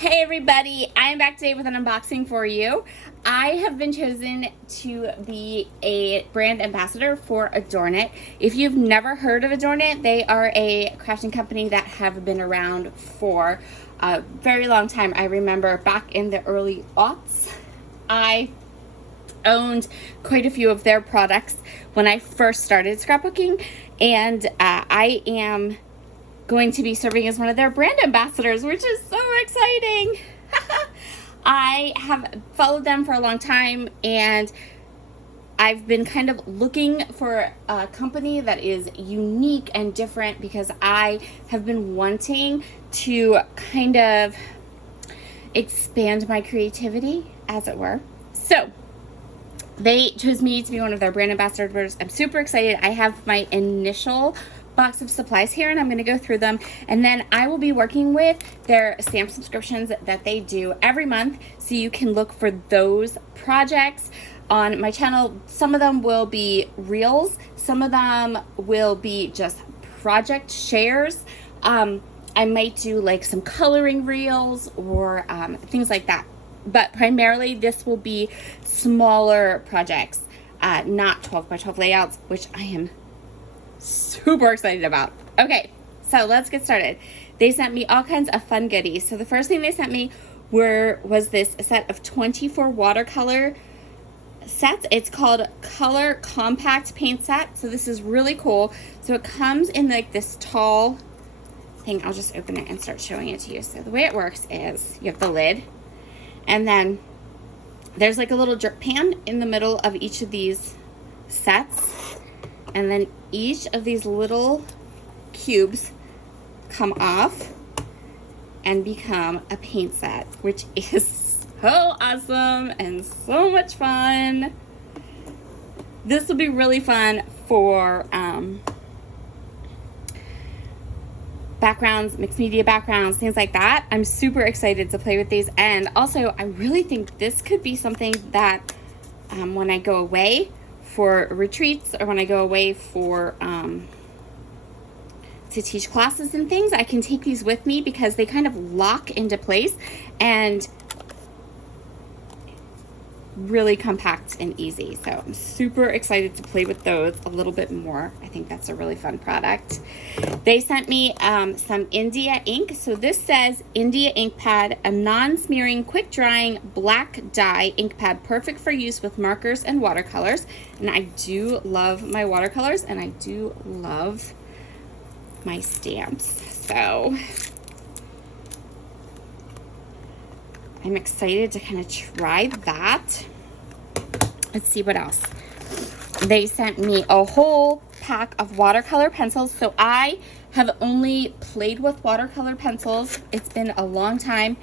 Hey everybody, I am back today with an unboxing for you. I have been chosen to be a brand ambassador for Adorn It. If you've never heard of Adorn It, they are a crafting company that have been around for a very long time. I remember back in the early aughts, I owned quite a few of their products when I first started scrapbooking, and I am going to be serving as one of their brand ambassadors, which is so exciting. I have followed them for a long time, and I've been kind of looking for a company that is unique and different because I have been wanting to kind of expand my creativity, as it were. So they chose me to be one of their brand ambassadors. I'm super excited. I have my initial box of supplies here, and I'm going to go through them, and then I will be working with their stamp subscriptions that they do every month, so you can look for those projects on my channel. Some of them will be reels, some of them will be just project shares. I might do like some coloring reels or things like that, but primarily this will be smaller projects, not 12 by 12 layouts, which I am super excited about. Okay, so let's get started. They sent me all kinds of fun goodies. So the first thing they sent me was this set of 24 watercolor sets. It's called Color Compact Paint Set. So this is really cool. So it comes in like this tall thing. I'll just open it and start showing it to you. So the way it works is you have the lid, and then there's like a little drip pan in the middle of each of these sets. And then each of these little cubes come off and become a paint set, which is so awesome and so much fun. This will be really fun for backgrounds, mixed media backgrounds, things like that. I'm super excited to play with these. And also, I really think this could be something that when I go away for retreats, or when I go away for to teach classes and things, I can take these with me because they kind of lock into place and really compact and easy. So I'm super excited to play with those a little bit more. I think that's a really fun product. They sent me some India ink. So this says India ink pad, a non-smearing, quick drying black dye ink pad, perfect for use with markers and watercolors. And I do love my watercolors, and I do love my stamps. So I'm excited to kind of try that. Let's see what else. They sent me a whole pack of watercolor pencils. So I have only played with watercolor pencils. It's been a long time.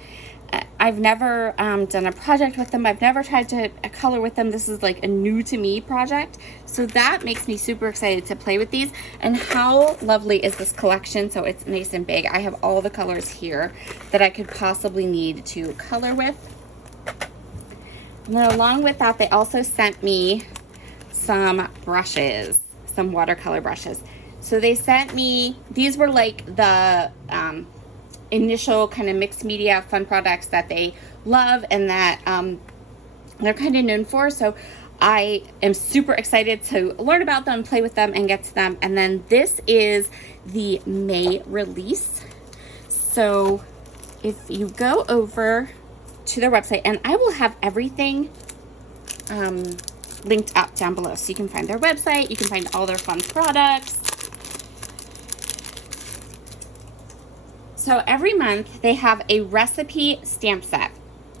I've never done a project with them. I've never tried to color with them. This is like a new to me project. So that makes me super excited to play with these. And how lovely is this collection? So it's nice and big. I have all the colors here that I could possibly need to color with. And then along with that, they also sent me some brushes, some watercolor brushes. So they sent me, these were like the initial kind of mixed media fun products that they love and that they're kind of known for. So I am super excited to learn about them, play with them, and get to them. And then this is the May release. So if you go over to their website, and I will have everything linked up down below, so you can find their website, you can find all their fun products. So every month they have a recipe stamp set.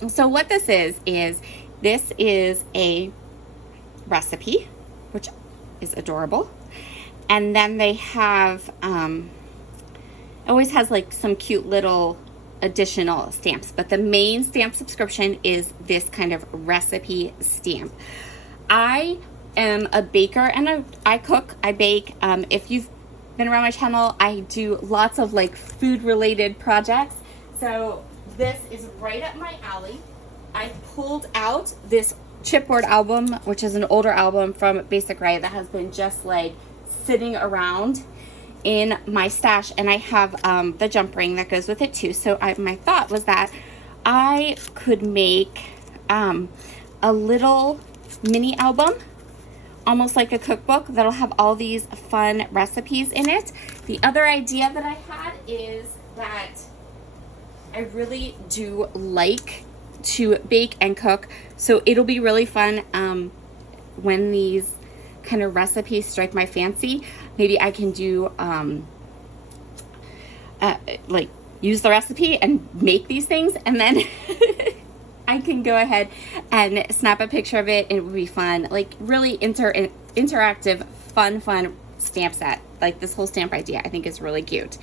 So what this is a recipe, which is adorable. And then they have, always has like some cute little additional stamps, but the main stamp subscription is this kind of recipe stamp. I am a baker, and I cook, I bake. If you've been around my channel, I do lots of like food related projects. So this is right up my alley. I pulled out this chipboard album, which is an older album from Basic Right that has been just like sitting around in my stash, and I have the jump ring that goes with it too. So my thought was that I could make a little mini album, almost like a cookbook, that'll have all these fun recipes in it. The other idea that I had is that I really do like to bake and cook, so it'll be really fun when these kind of recipes strike my fancy. Maybe I can do like use the recipe and make these things, and then I can go ahead and snap a picture of it. It would be fun, like really interactive, fun stamp set. Like this whole stamp idea I think is really cute,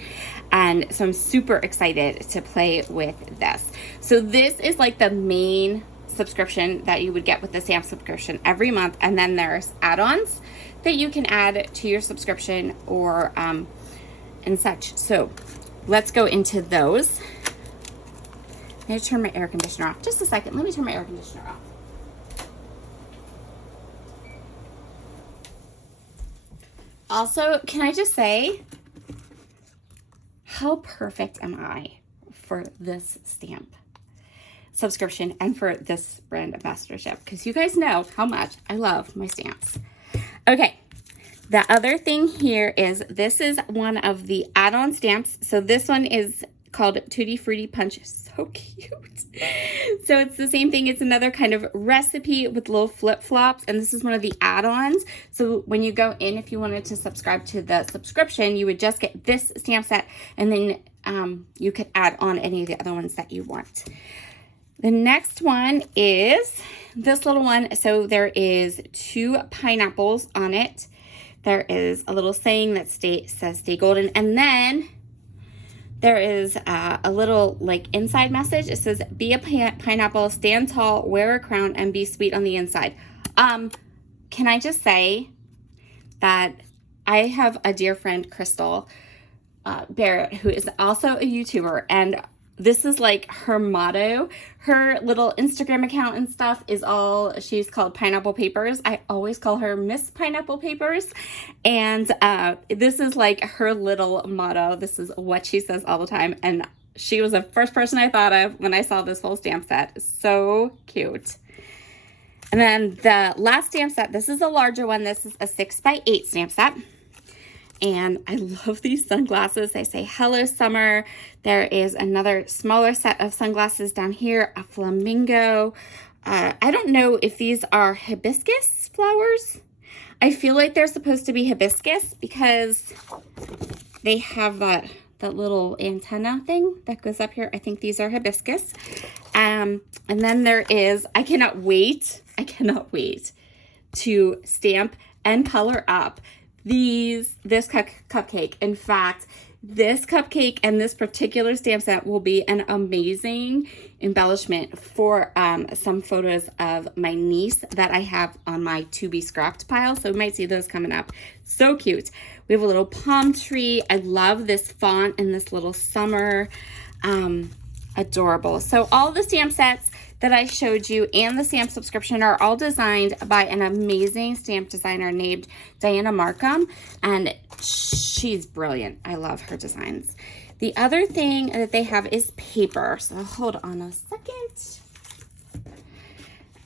and so I'm super excited to play with this. So this is like the main subscription that you would get with the stamp subscription every month, and then there's add-ons that you can add to your subscription or and such. So let's go into those. I'm going to turn my air conditioner off. Just a second. Let me turn my air conditioner off. Also, can I just say, how perfect am I for this stamp subscription and for this brand ambassadorship? Because you guys know how much I love my stamps. Okay, the other thing here is this is one of the add-on stamps. So this one is called Tutti Frutti Punch. So cute. So it's the same thing. It's another kind of recipe with little flip-flops, and this is one of the add-ons. So when you go in, if you wanted to subscribe to the subscription, you would just get this stamp set, and then you could add on any of the other ones that you want. The next one is this little one. So there is 2 pineapples on it. There is a little saying that says stay golden, and then there is a little like inside message. It says, be a pineapple, stand tall, wear a crown, and be sweet on the inside. Can I just say that I have a dear friend, Crystal Barrett, who is also a YouTuber, and this is like her motto. Her little Instagram account and stuff is all, she's called Pineapple Papers. I always call her Miss Pineapple Papers. And this is like her little motto. This is what she says all the time. And she was the first person I thought of when I saw this whole stamp set. So cute. And then the last stamp set, this is a larger one. This is a 6x8 stamp set. And I love these sunglasses. They say, hello, summer. There is another smaller set of sunglasses down here, a flamingo. I don't know if these are hibiscus flowers. I feel like they're supposed to be hibiscus because they have that little antenna thing that goes up here. I think these are hibiscus. And then there is, I cannot wait to stamp and color up this cupcake. In fact, this cupcake and this particular stamp set will be an amazing embellishment for some photos of my niece that I have on my to be scrapped pile. So we might see those coming up. So cute. We have a little palm tree. I love this font and this little summer. Adorable. So all the stamp sets that I showed you and the stamp subscription are all designed by an amazing stamp designer named Diana Markham, and she's brilliant. I love her designs. The other thing that they have is paper. So hold on a second.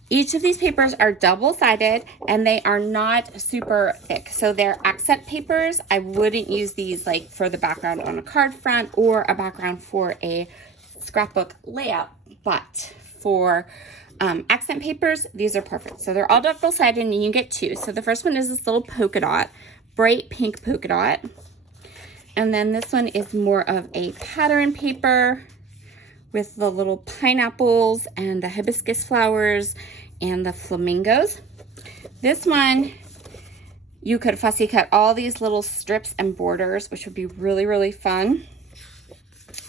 Each of these papers are double-sided and they are not super thick. So they're accent papers. I wouldn't use these like for the background on a card front or a background for a scrapbook layout, but for accent papers, these are perfect. So they're all double-sided and you get 2. So the first one is this little polka dot, bright pink polka dot. And then this one is more of a pattern paper with the little pineapples and the hibiscus flowers and the flamingos. This one, you could fussy cut all these little strips and borders, which would be really, really fun.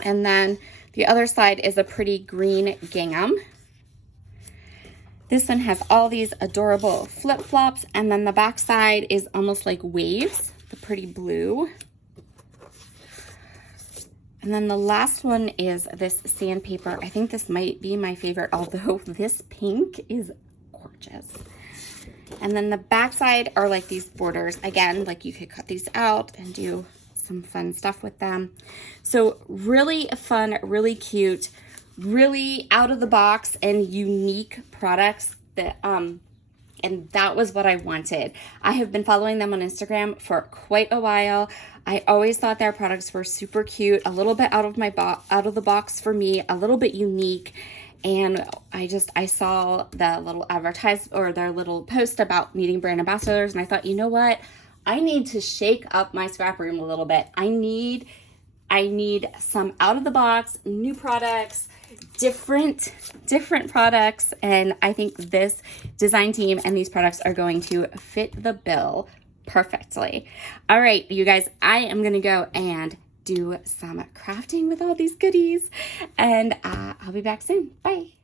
And then the other side is a pretty green gingham. This one has all these adorable flip-flops, and then the back side is almost like waves, the pretty blue. And then the last one is this sandpaper. I think this might be my favorite, although this pink is gorgeous. And then the back side are like these borders. Again, like you could cut these out and do some fun stuff with them. So really fun, really cute, really out of the box and unique products that and that was what I wanted. I have been following them on Instagram for quite a while. I always thought their products were super cute, a little bit out of the box for me, a little bit unique. And I saw the little their little post about needing brand ambassadors, and I thought, you know what? I need to shake up my scrap room a little bit. I need some out of the box, new products, different products, and I think this design team and these products are going to fit the bill perfectly. All right, you guys, I am gonna go and do some crafting with all these goodies, and I'll be back soon. Bye.